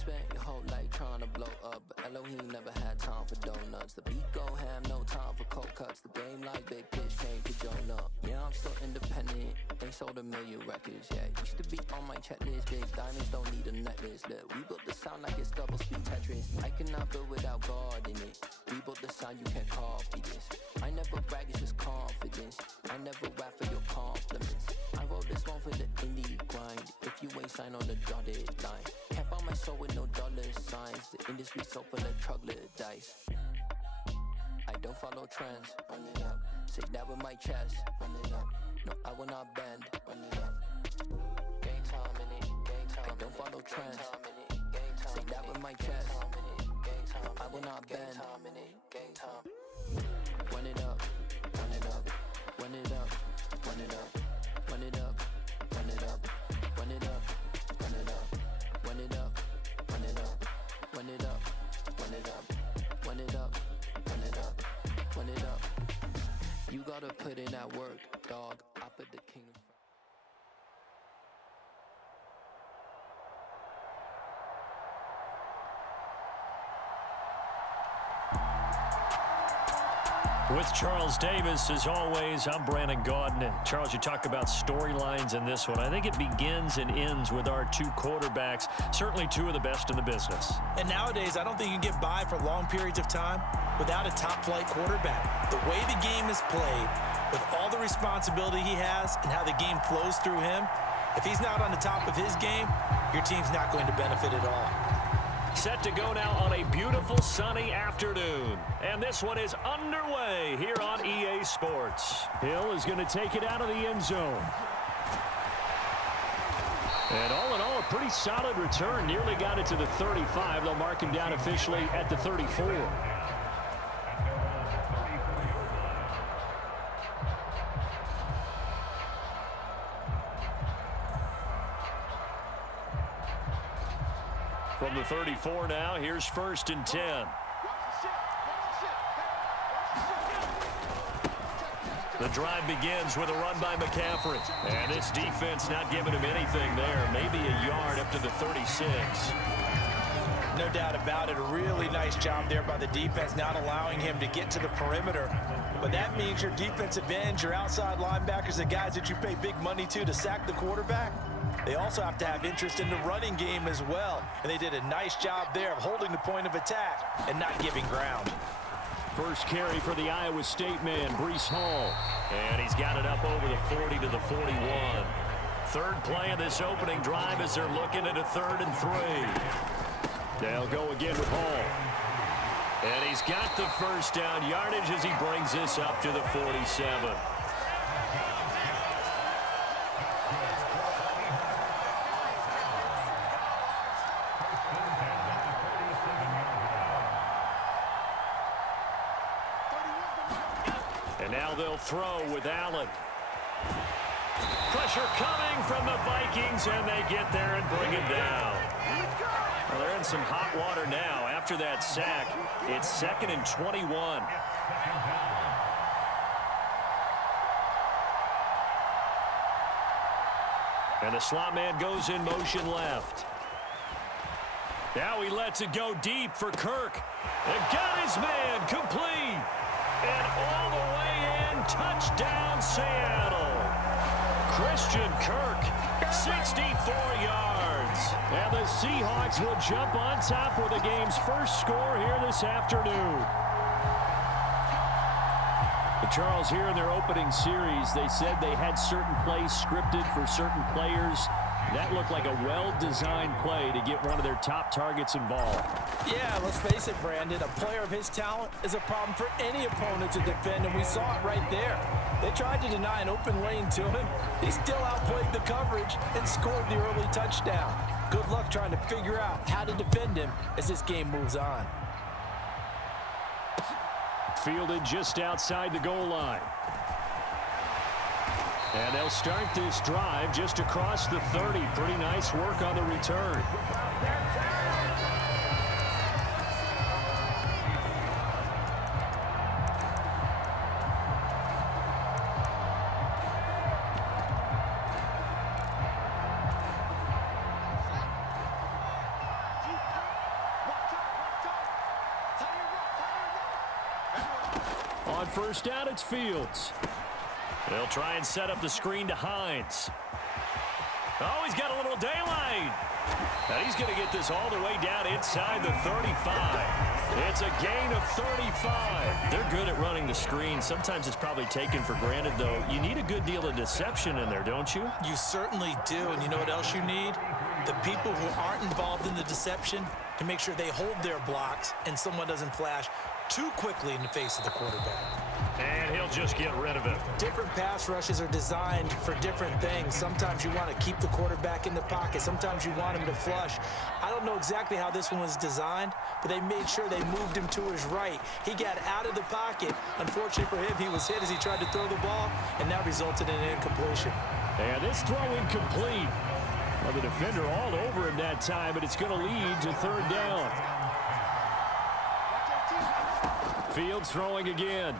spent your whole life trying to blow up, but Elohim never had time for donuts. The beat go ham, no time for cold cuts. The game like Big Pitch came to join up. Yeah, I'm still independent, ain't sold a million records yet. Used to be on my checklist, big diamonds don't need a necklace. Look, we built the sound like it's double speed Tetris. I cannot build without God in it. We built the sound, you can't copy this. I never brag, it's just confidence. I never rap for your compliments. I wrote this one for the indie grind. If you ain't signed on the dotted line, can't buy my soul with no dollar signs. The industry so full of troglodytes. I don't follow trends, run it up. Say that with my chest, run it up. No, I will not bend, run it up. Game time in it, game time. I don't follow trends, say that with my chest. I will not bend, game time. Run it up, run it up, run it up, run it up, run it up, run it up, run it up, run it up, run it up, run it up, run it up, run it up, run it up, run it up, run it up. You gotta put in that work, dog. I put the kingdom. With Charles Davis, as always, I'm Brandon Gaudin. And Charles, you talk about storylines in this one. I think it begins and ends with our two quarterbacks, certainly two of the best in the business. And nowadays, I don't think you can get by for long periods of time without a top-flight quarterback. The way the game is played, with all the responsibility he has and how the game flows through him, if he's not on the top of his game, your team's not going to benefit at all. Set to go now on a beautiful sunny afternoon. And this one is underway here on EA Sports. Hill is going to take it out of the end zone. And all in all, a pretty solid return. Nearly got it to the 35. They'll mark him down officially at the 34. From the 34 now, here's 1st and 10. The drive begins with a run by McCaffrey. And this defense not giving him anything there. Maybe a yard up to the 36. No doubt about it. A really nice job there by the defense, not allowing him to get to the perimeter. But that means your defensive ends, your outside linebackers, the guys that you pay big money to sack the quarterback, they also have to have interest in the running game as well. And they did a nice job there of holding the point of attack and not giving ground. First carry for the Iowa State man, Breece Hall. And he's got it up over the 40 to the 41. Third play of this opening drive as they're looking at a 3rd and 3. They'll go again with Hall. And he's got the first down yardage as he brings this up to the 47. And now they'll throw with Allen. Pressure coming from the Vikings, and they get there and bring it down. Well, they're in some hot water now. After that sack, it's 2nd and 21. And the slot man goes in motion left. Now he lets it go deep for Kirk. And got his man complete. And all the way in, touchdown Seattle. Christian Kirk, 64 yards. And the Seahawks will jump on top with the game's first score here this afternoon. But Charles, here in their opening series, they said they had certain plays scripted for certain players. That looked like a well-designed play to get one of their top targets involved. Yeah, let's face it, Brandon. A player of his talent is a problem for any opponent to defend, and we saw it right there. They tried to deny an open lane to him. He still outplayed the coverage and scored the early touchdown. Good luck trying to figure out how to defend him as this game moves on. Fielded just outside the goal line. And they'll start this drive just across the 30. Pretty nice work on the return. On first down, it's Fields. They'll try and set up the screen to Hines. Oh, he's got a little daylight. And he's going to get this all the way down inside the 35. It's a gain of 35. They're good at running the screen. Sometimes it's probably taken for granted, though. You need a good deal of deception in there, don't you? You certainly do. And you know what else you need? The people who aren't involved in the deception to make sure they hold their blocks and someone doesn't flash too quickly in the face of the quarterback. And he'll just get rid of it. Different pass rushes are designed for different things. Sometimes you want to keep the quarterback in the pocket. Sometimes you want him to flush. I don't know exactly how this one was designed, but they made sure they moved him to his right. He got out of the pocket. Unfortunately for him, he was hit as he tried to throw the ball, and that resulted in an incompletion. And this throw incomplete. Well, the defender all over him that time, but it's going to lead to third down. Fields throwing again.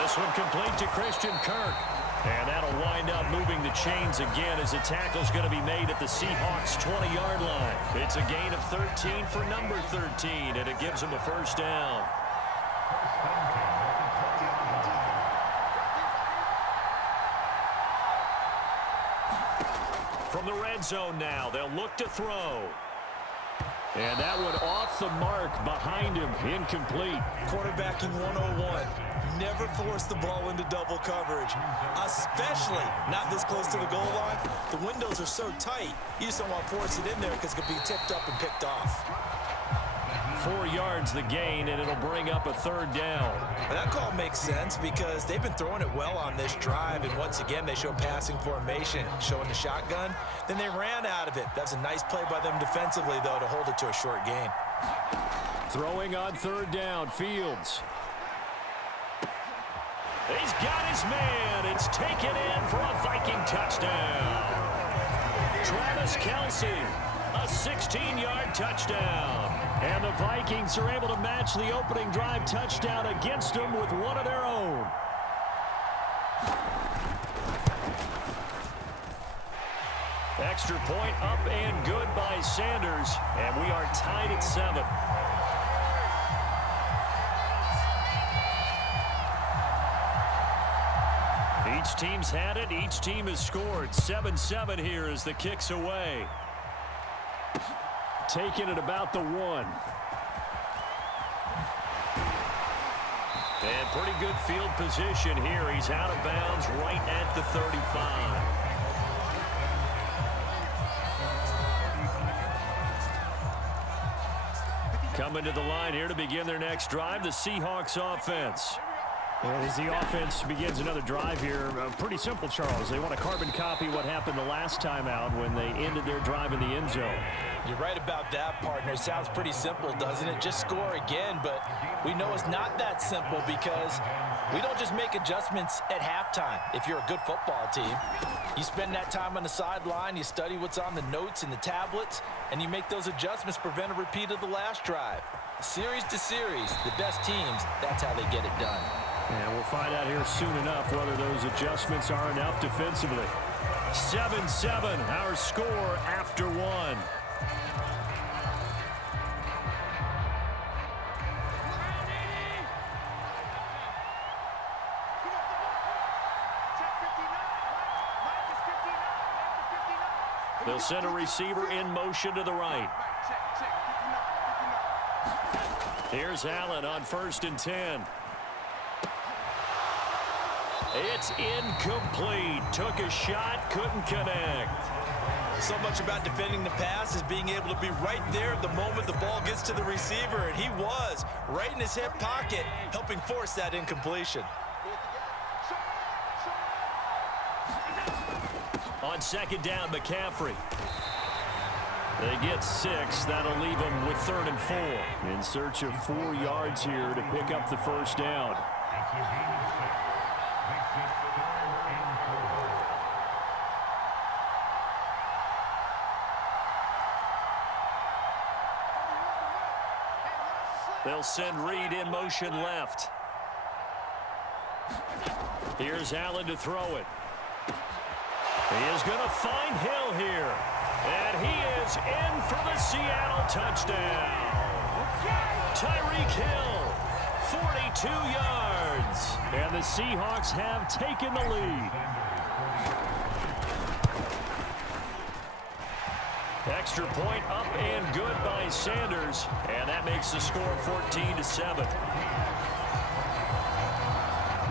This one complete to Christian Kirk. And that'll wind up moving the chains again as the tackle's going to be made at the Seahawks' 20-yard line. It's a gain of 13 for number 13, and it gives them a first down. From the red zone now, they'll look to throw. And that one off the mark behind him, incomplete. Quarterbacking 101. Never force the ball into double coverage, especially not this close to the goal line. The windows are so tight, you just don't want to force it in there because it could be tipped up and picked off. 4 yards the gain, and it'll bring up a third down. And that call makes sense because they've been throwing it well on this drive, and once again they show passing formation, showing the shotgun. Then they ran out of it. That's a nice play by them defensively, though, to hold it to a short gain. Throwing on third down, Fields. He's got his man. It's taken in for a Viking touchdown. Travis Kelce, a 16-yard touchdown. And the Vikings are able to match the opening drive touchdown against them with one of their own. Extra point up and good by Sanders. And we are tied at 7. Each team's had it. Each team has scored. 7-7 here as the kick's away. Taking it about the 1. And pretty good field position here. He's out of bounds right at the 35. Coming to the line here to begin their next drive, the Seahawks offense. And as the offense begins another drive here, pretty simple, Charles. They want to carbon copy what happened the last time out when they ended their drive in the end zone. You're right about that, partner. It sounds pretty simple, doesn't it? Just score again, but we know it's not that simple because we don't just make adjustments at halftime. If you're a good football team, you spend that time on the sideline, you study what's on the notes and the tablets, and you make those adjustments to prevent a repeat of the last drive. Series to series, the best teams, that's how they get it done. And we'll find out here soon enough whether those adjustments are enough defensively. 7-7, our score after 1. They'll send a receiver in motion to the right. Here's Allen on 1st and 10. It's incomplete. Took a shot, couldn't connect. So much about defending the pass is being able to be right there at the moment the ball gets to the receiver, and he was right in his hip pocket, helping force that incompletion. On 2nd down, McCaffrey. They get 6. That'll leave them with 3rd and 4. In search of 4 yards here to pick up the first down. They'll send Reed in motion left. Here's Allen to throw it. He is going to find Hill here. And he is in for the Seattle touchdown. Tyreek Hill, 42 yards. And the Seahawks have taken the lead. Extra point up and good by Sanders. And that makes the score 14-7.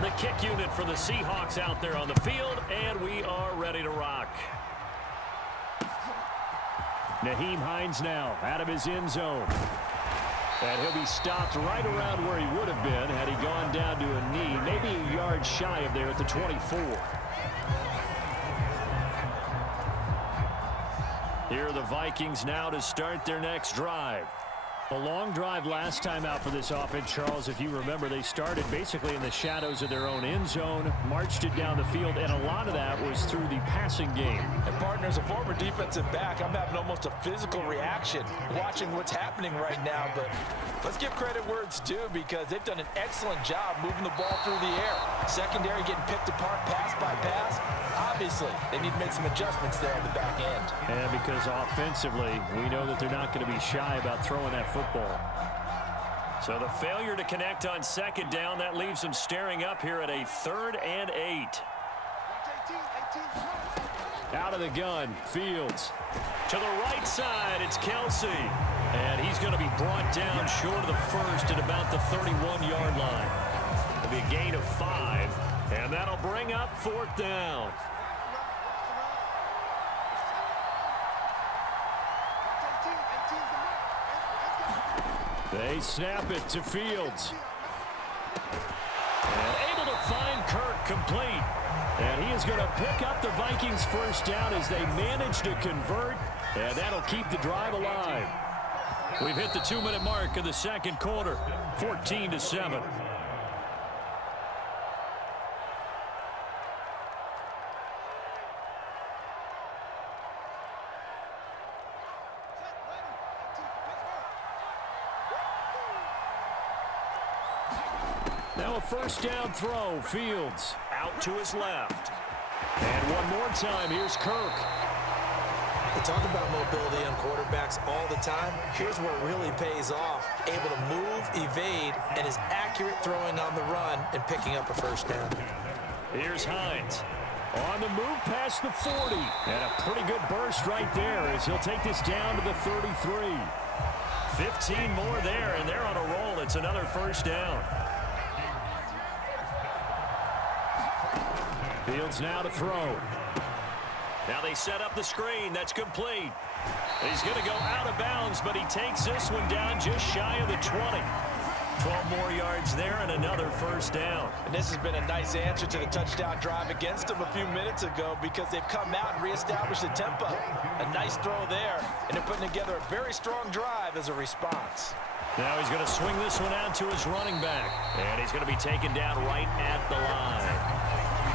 The kick unit for the Seahawks out there on the field, and we are ready to rock. Nyheim Hines now out of his end zone. And he'll be stopped right around where he would have been had he gone down to a knee, maybe a yard shy of there at the 24. Here are the Vikings now to start their next drive. A long drive last time out for this offense, Charles. If you remember, they started basically in the shadows of their own end zone, marched it down the field, and a lot of that was through the passing game. And partner, as a former defensive back, I'm having almost a physical reaction watching what's happening right now. But let's give credit where it's due, because they've done an excellent job moving the ball through the air. Secondary getting picked apart pass by pass. Obviously, they need to make some adjustments there on the back end. And because offensively, we know that they're not going to be shy about throwing that football. So the failure to connect on second down, that leaves them staring up here at a 3rd and 8. Out of the gun, Fields. To the right side, it's Kelsey. And he's going to be brought down short of the first at about the 31-yard line. It'll be a gain of 5, and that'll bring up 4th down. They snap it to Fields. And able to find Kirk complete. And he is going to pick up the Vikings' first down as they manage to convert. And that'll keep the drive alive. We've hit the 2-minute mark of the second quarter. 14-7. Now a first down throw. Fields out to his left. And one more time, here's Kirk. We talk about mobility on quarterbacks all the time. Here's where it really pays off. Able to move, evade, and is accurate throwing on the run and picking up a first down. Here's Hines. On the move past the 40. And a pretty good burst right there as he'll take this down to the 33. 15 more there, and they're on a roll. It's another first down. Fields now to throw. Now they set up the screen. That's complete. He's going to go out of bounds, but he takes this one down just shy of the 20. 12 more yards there and another first down. And this has been a nice answer to the touchdown drive against them a few minutes ago, because they've come out and reestablished the tempo. A nice throw there, and they're putting together a very strong drive as a response. Now he's going to swing this one out to his running back, and he's going to be taken down right at the line.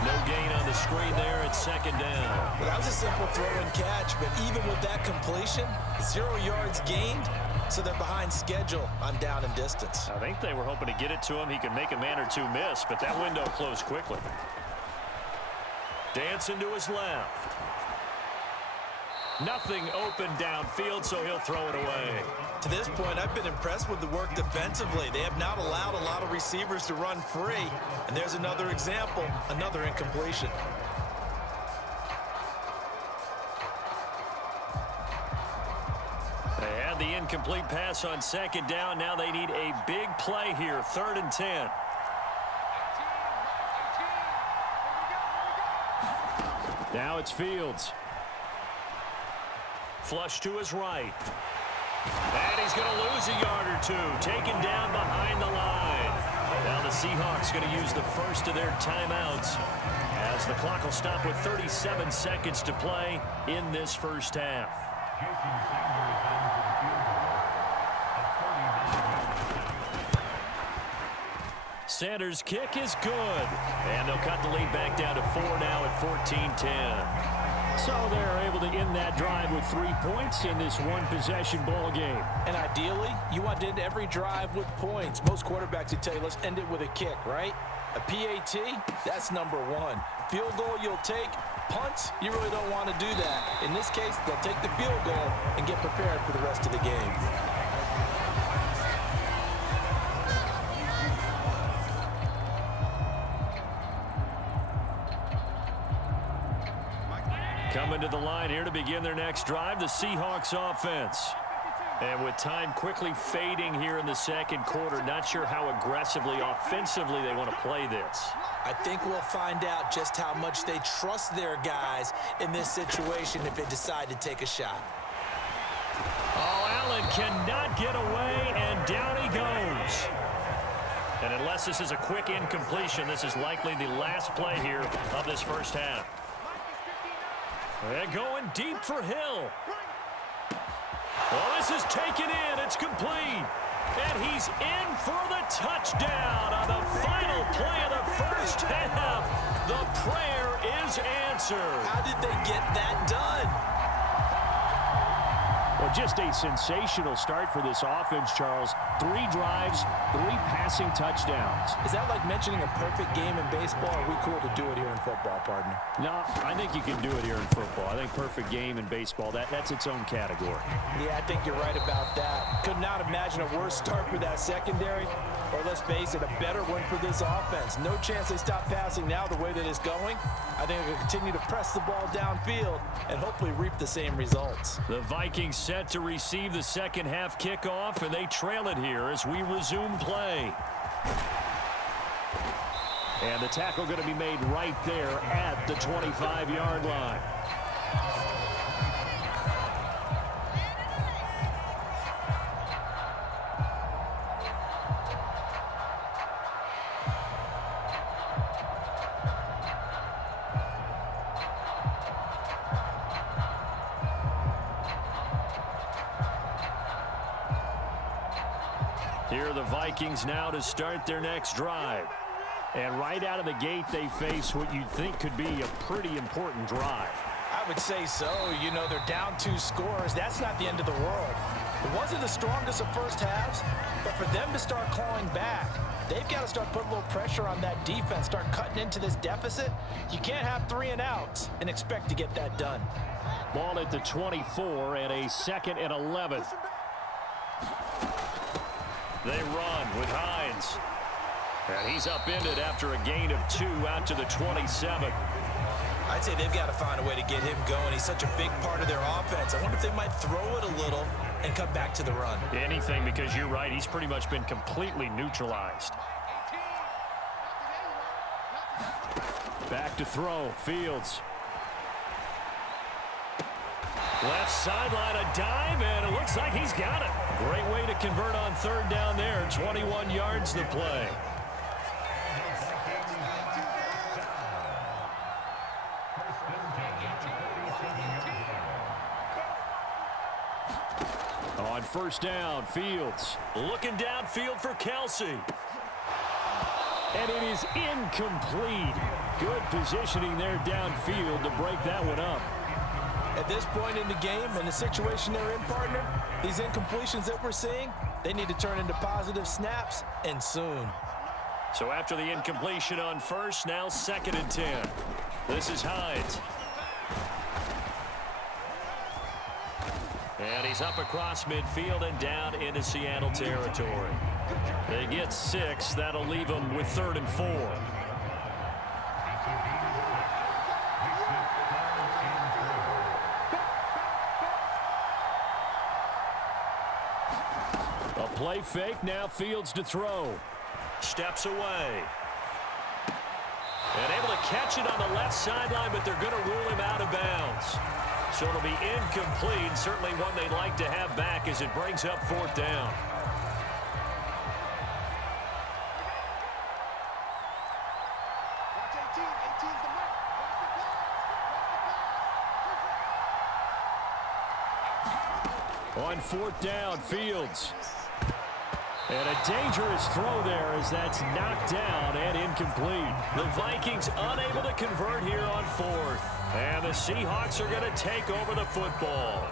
No gain on the screen there at second down. Well, that was a simple throw and catch, but even with that completion, 0 yards gained, so they're behind schedule on down and distance. I think they were hoping to get it to him. He could make a man or two miss, but that window closed quickly. Dancing to his left. Nothing open downfield, so he'll throw it away. To this point, I've been impressed with the work defensively. They have not allowed a lot of receivers to run free. And there's another example, another incompletion. They had the incomplete pass on second down. Now they need a big play here, 3rd and 10. Now it's Fields. Flush to his right. And he's going to lose a yard or two. Taken down behind the line. Now the Seahawks going to use the first of their timeouts, as the clock will stop with 37 seconds to play in this first half. Sanders' kick is good. And they'll cut the lead back down to 4 now at 14-10. So they're able to end that drive with 3 points in this one-possession ball game. And ideally, you want to end every drive with points. Most quarterbacks would tell you, let's end it with a kick, right? A PAT, that's number 1. Field goal you'll take. Punts, you really don't want to do that. In this case, they'll take the field goal and get prepared for the rest of the game. to the line here to begin their next drive, the Seahawks offense. And with time quickly fading here in the second quarter, not sure how aggressively, offensively they want to play this. I think we'll find out just how much they trust their guys in this situation if they decide to take a shot. Oh, Allen cannot get away, and down he goes. And unless this is a quick incompletion, this is likely the last play here of this first half. They're going deep for Hill. Well, this is taken in. It's complete. And he's in for the touchdown on the final play of the first half. The prayer is answered. How did they get that done? Well, just a sensational start for this offense, Charles. 3 drives, 3 passing touchdowns. Is that like mentioning a perfect game in baseball? Or are we cool to do it here in football, partner? No, I think you can do it here in football. I think perfect game in baseball, that's its own category. Yeah, I think you're right about that. Could not imagine a worse start for that secondary, or let's face it, a better one for this offense. No chance they stop passing now the way that it's going. I think they'll continue to press the ball downfield and hopefully reap the same results. The Vikings set to receive the second half kickoff, and they trail it here as we resume play. And the tackle going to be made right there at the 25-yard line. Here are the Vikings now to start their next drive. And right out of the gate, they face what you'd think could be a pretty important drive. I would say so. You know, they're down 2 scores. That's not the end of the world. It wasn't the strongest of first halves, but for them to start clawing back, they've got to start putting a little pressure on that defense, start cutting into this deficit. You can't have 3 and outs and expect to get that done. Ball at the 24 and a 2nd and 11. They run with Hines. And he's upended after a gain of 2 out to the 27. I'd say they've got to find a way to get him going. He's such a big part of their offense. I wonder if they might throw it a little and come back to the run. Anything, because you're right. He's pretty much been completely neutralized. Back to throw. Fields. Left sideline, a dive, and it looks like he's got it. Great way to convert on 3rd down there. 21 yards the play. On 1st down, Fields. Looking downfield for Kelsey. And it is incomplete. Good positioning there downfield to break that one up. At this point in the game and the situation they're in, partner, these incompletions that we're seeing, they need to turn into positive snaps, and soon. So after the incompletion on 1st, now 2nd and 10. This is Hines. And he's up across midfield and down into Seattle territory. They get 6. That'll leave them with 3rd and 4. A play fake, now Fields to throw. Steps away. And able to catch it on the left sideline, but they're going to rule him out of bounds. So it'll be incomplete, certainly one they'd like to have back as it brings up 4th down. On 4th down, Fields. And a dangerous throw there as that's knocked down and incomplete. The Vikings unable to convert here on 4th. And the Seahawks are going to take over the football.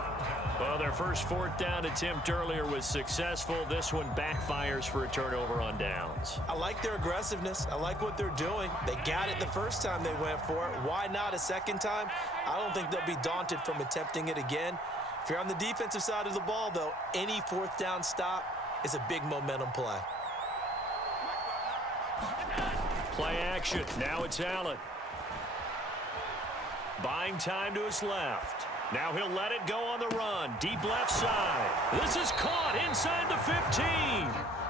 Well, their first 4th down attempt earlier was successful. This one backfires for a turnover on downs. I like their aggressiveness. I like what they're doing. They got it the first time they went for it. Why not a second time? I don't think they'll be daunted from attempting it again. If you're on the defensive side of the ball, though, any 4th down stop is a big momentum play. Play action. Now it's Allen. Buying time to his left. Now he'll let it go on the run. Deep left side. This is caught inside the 15.